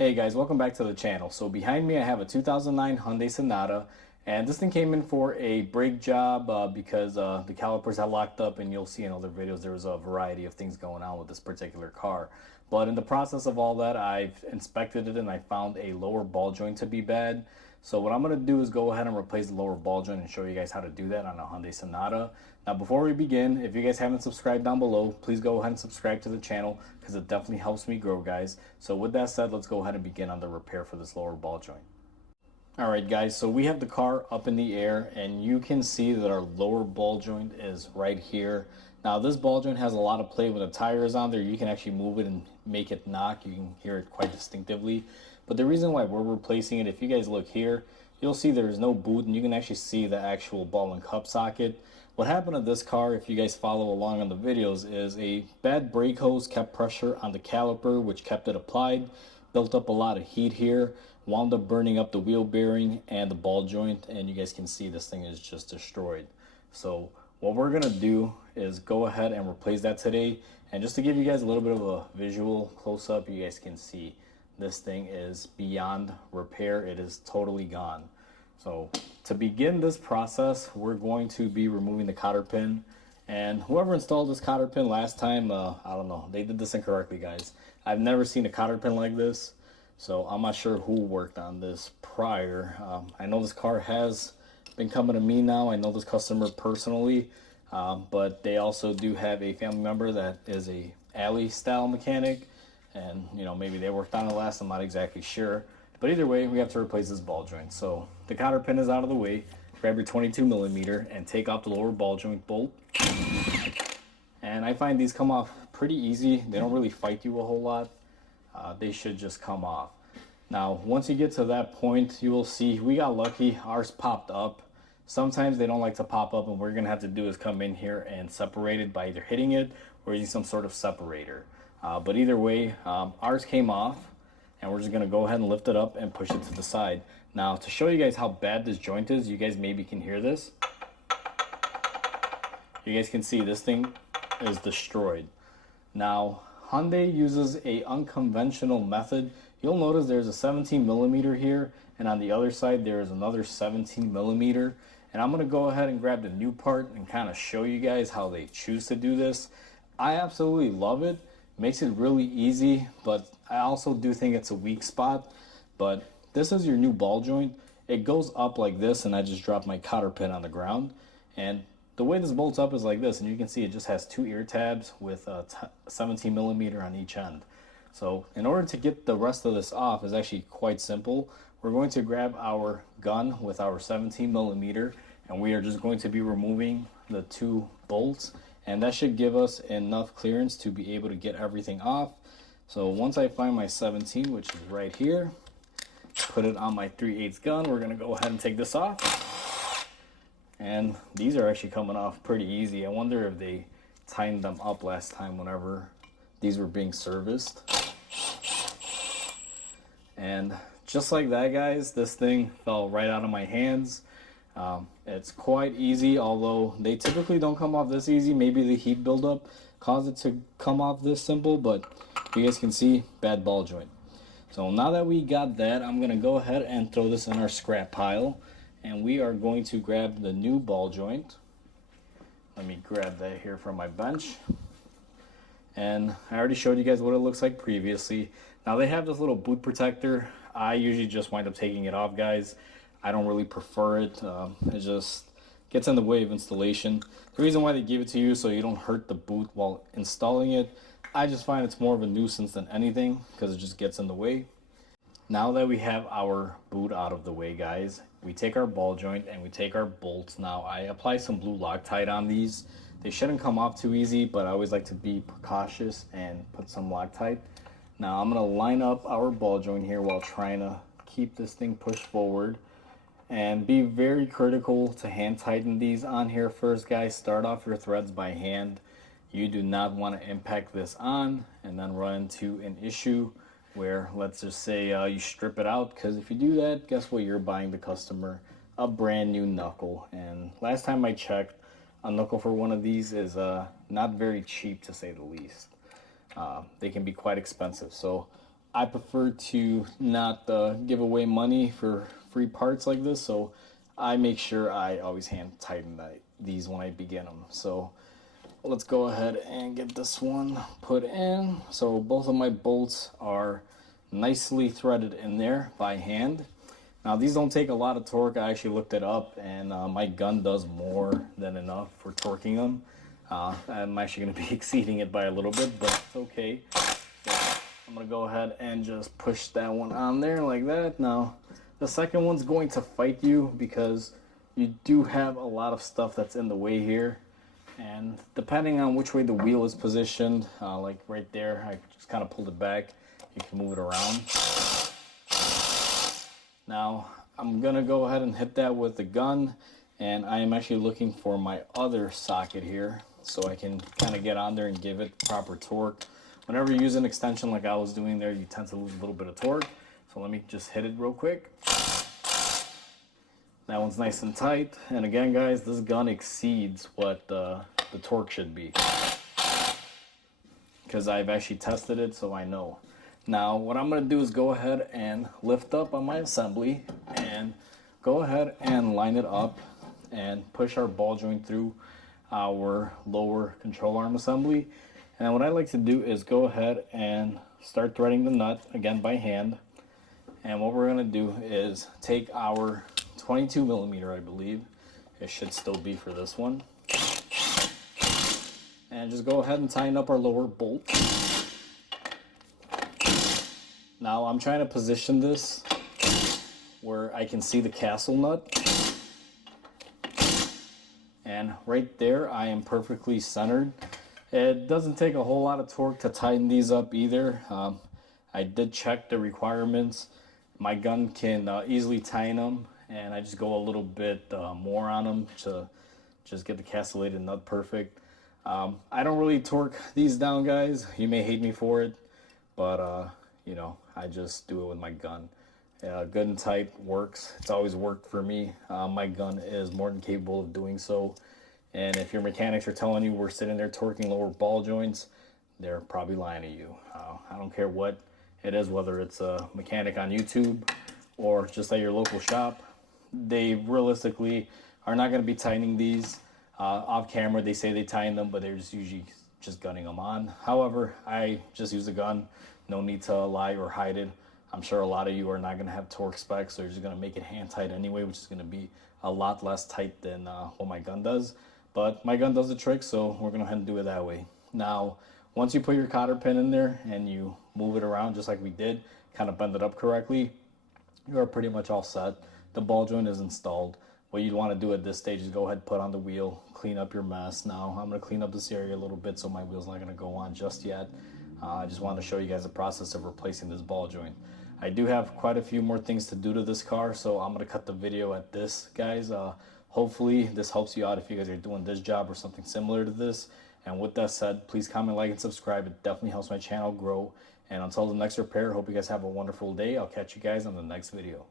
Hey guys, welcome back to the channel. So behind me I have a 2009 Hyundai Sonata, and this thing came in for a brake job because the calipers had locked up, and you'll see in other videos there was a variety of things going on with this particular car. But in the process of all that, I've inspected it and I found a lower ball joint to be bad. So what I'm going to do is go ahead and replace the lower ball joint and show you guys how to do that on a Hyundai Sonata. Now before we begin, if you guys haven't subscribed down below, please go ahead and subscribe to the channel because it definitely helps me grow, guys. So with that said, let's go ahead and begin on the repair for this lower ball joint. Alright guys, so we have the car up in the air and you can see that our lower ball joint is right here. Now this ball joint has a lot of play. When the tire is on there, you can actually move it and make it knock. You can hear it quite distinctively. But the reason why we're replacing it, if you guys look here, you'll see there is no boot and you can actually see the actual ball and cup socket. What happened to this car, if you guys follow along on the videos, is a bad brake hose kept pressure on the caliper, which kept it applied, built up a lot of heat here, wound up burning up the wheel bearing and the ball joint, and you guys can see this thing is just destroyed. So what we're gonna do is go ahead and replace that today. And just to give you guys a little bit of a visual close-up, you guys can see this thing is beyond repair. It is totally gone. So to begin this process, we're going to be removing the cotter pin. And whoever installed this cotter pin last time, I don't know, they did this incorrectly, guys. I've never seen a cotter pin like this, so I'm not sure who worked on this prior. I know this car has been coming to me now. I know this customer personally, but they also do have a family member that is a alley style mechanic, and you know, maybe they worked on it last. I'm not exactly sure. But either way, we have to replace this ball joint. So the cotter pin is out of the way. Grab your 22mm and take off the lower ball joint bolt. And I find these come off pretty easy. They don't really fight you a whole lot. They should just come off. Now, once you get to that point, you will see we got lucky. Ours popped up. Sometimes they don't like to pop up, and what we're gonna have to do is come in here and separate it by either hitting it or using some sort of separator. But either way, ours came off. And we're just gonna go ahead and lift it up and push it to the side. Now, to show you guys how bad this joint is, you guys maybe can hear this. You guys can see this thing is destroyed. Now, Hyundai uses a unconventional method. You'll notice there's a 17mm here, and on the other side there is another 17mm. And I'm gonna go ahead and grab the new part and kind of show you guys how they choose to do this. I absolutely love it. Makes it really easy, but I also do think it's a weak spot. But this is your new ball joint. It goes up like this, and I just dropped my cotter pin on the ground. And the way this bolts up is like this, and you can see it just has two ear tabs with a 17mm on each end. So in order to get the rest of this off is actually quite simple. We're going to grab our gun with our 17mm, and we are just going to be removing the two bolts. And that should give us enough clearance to be able to get everything off. So once I find my 17, which is right here, put it on my 3/8 gun, we're gonna go ahead and take this off. And these are actually coming off pretty easy. I wonder if they tightened them up last time whenever these were being serviced. And just like that, guys, this thing fell right out of my hands. It's quite easy, although they typically don't come off this easy. Maybe the heat buildup caused it to come off this simple, but you guys can see, bad ball joint. So now that we got that, I'm gonna go ahead and throw this in our scrap pile, and we are going to grab the new ball joint. Let me grab that here from my bench. And I already showed you guys what it looks like previously. Now they have this little boot protector. I usually just wind up taking it off, guys. I don't really prefer it. It just gets in the way of installation. The reason why they give it to you so you don't hurt the boot while installing it, I just find it's more of a nuisance than anything because it just gets in the way. Now that we have our boot out of the way, guys, we take our ball joint and we take our bolts. Now I apply some blue Loctite on these. They shouldn't come off too easy, but I always like to be precautious and put some Loctite. Now I'm gonna line up our ball joint here while trying to keep this thing pushed forward. And be very critical to hand tighten these on here first, guys. Start off your threads by hand. You do not want to impact this on and then run into an issue where, let's just say, you strip it out, because if you do that, guess what? You're buying the customer a brand new knuckle. And last time I checked, a knuckle for one of these is not very cheap, to say the least. They can be quite expensive. So I prefer to not give away money for free parts like this, so I make sure I always hand tighten these when I begin them. So let's go ahead and get this one put in. So both of my bolts are nicely threaded in there by hand. Now these don't take a lot of torque. I actually looked it up, and my gun does more than enough for torquing them. I'm actually going to be exceeding it by a little bit, but it's okay. So I'm going to go ahead and just push that one on there like that. Now the second one's going to fight you because you do have a lot of stuff that's in the way here. And depending on which way the wheel is positioned, like right there, I just kind of pulled it back. You can move it around. Now I'm gonna go ahead and hit that with the gun, and I am actually looking for my other socket here so I can kind of get on there and give it proper torque. Whenever you use an extension like I was doing there, you tend to lose a little bit of torque. So let me just hit it real quick. That one's nice and tight. And again, guys, this gun exceeds what the torque should be, because I've actually tested it, so I know. Now, what I'm going to do is go ahead and lift up on my assembly and go ahead and line it up and push our ball joint through our lower control arm assembly. And what I like to do is go ahead and start threading the nut, again by hand. And what we're going to do is take our 22 millimeter, I believe it should still be for this one, and just go ahead and tighten up our lower bolt. Now I'm trying to position this where I can see the castle nut, and right there I am perfectly centered. It doesn't take a whole lot of torque to tighten these up either. I did check the requirements. My gun can easily tighten them, and I just go a little bit more on them to just get the castellated nut perfect. I don't really torque these down, guys. You may hate me for it, but you know, I just do it with my gun. Good and tight works. It's always worked for me. My gun is more than capable of doing so. And if your mechanics are telling you we're sitting there torquing lower ball joints, they're probably lying to you. I don't care what it is, whether it's a mechanic on YouTube or just at your local shop. They realistically are not going to be tightening these. Off camera, they say they tighten them, but they're just usually just gunning them on. However, I just use a gun. No need to lie or hide it. I'm sure a lot of you are not going to have torque specs, so you're just going to make it hand tight anyway, which is going to be a lot less tight than what my gun does. But my gun does the trick, so we're going to go ahead and do it that way. Now, once you put your cotter pin in there and you move it around just like we did, kind of bend it up correctly, you are pretty much all set. The ball joint is installed. What you'd want to do at this stage is go ahead and put on the wheel, clean up your mess. Now, I'm going to clean up this area a little bit so my wheel's not going to go on just yet. I just wanted to show you guys the process of replacing this ball joint. I do have quite a few more things to do to this car, so I'm going to cut the video at this, guys. Hopefully this helps you out if you guys are doing this job or something similar to this. And with that said, please comment, like, and subscribe. It definitely helps my channel grow. And until the next repair, hope you guys have a wonderful day. I'll catch you guys on the next video.